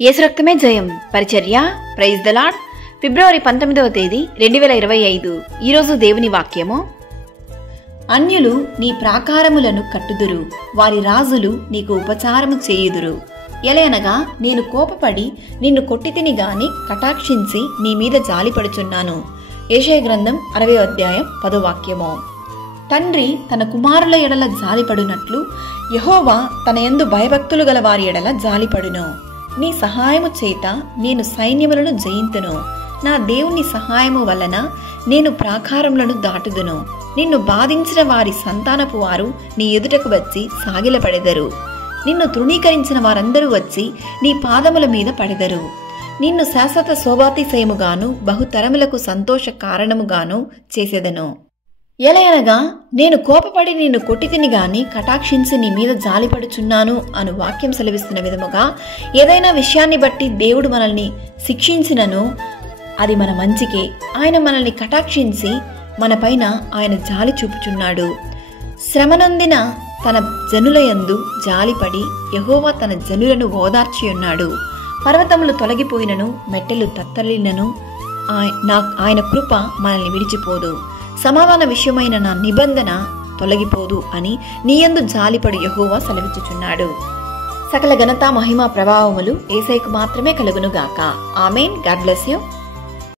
యేసు రక్తమే జయం పరిచర్య ప్రైజ్ ద లార్డ్. ఫిబ్రవరి 19వ తేదీ 2025. ఈరోజు దేవుని వాక్యము. అన్యులు నీ ప్రాకారములను కట్టుదురు, వారి రాజులు నీకు ఉపచారము చేయుదురు. ఎలయనగా నేను కోపపడి నిన్ను కొట్టితిని గాని కటాక్షించి నీ మీద జాలిపడుచున్నాను. యెషయా గ్రంథం 60వ అధ్యాయం 10వ వాక్యము. తండ్రి తన కుమారుల ఎడల జాలిపడునట్లు యెహోవా తన యందు భయభక్తులు గల వారి ఎడల జాలిపడును. నీ సహాయము చేత నేను సైన్యములను జయింతును. నా దేవుని సహాయము వలన నేను ప్రాకారములను దాటుదును. నిన్ను బాధించిన వారి సంతానపు వారు నీ ఎదుటకు వచ్చి సాగిలపడెదరు. నిన్ను తృణీకరించిన వారందరూ వచ్చి నీ పాదముల మీద పడెదరు. నిన్ను శాశ్వత శోభాతిశయముగాను బహుతరములకు సంతోష కారణముగాను చేసేదను. ఎలయనగా నేను కోపపడి నిన్ను కొట్టితిని గాని కటాక్షించి నీ మీద జాలిపడుచున్నాను అను వాక్యం సెలవిస్తున్న విధముగా ఏదైనా విషయాన్ని బట్టి దేవుడు మనల్ని శిక్షించినను అది మన మంచికే. ఆయన మనల్ని కటాక్షించి మన పైన ఆయన జాలి చూపుచున్నాడు. శ్రమనందిన తన జనులయందు జాలిపడి యెహోవా తన జనులను ఓదార్చి ఉన్నాడు. పర్వతములు తొలగిపోయినను మెట్టెలు తత్తలినను ఆయన కృప మనల్ని విడిచిపోదు. సమాధాన విషయమైన నా నిబంధన తొలగిపోదు అని నీయందు జాలిపడి యెహోవా సెలవిచ్చుచున్నాడు. సకల ఘనత మహిమ ప్రభావములు యేసయ్యకు మాత్రమే కలుగునుగాక. ఆమేన్. God bless you.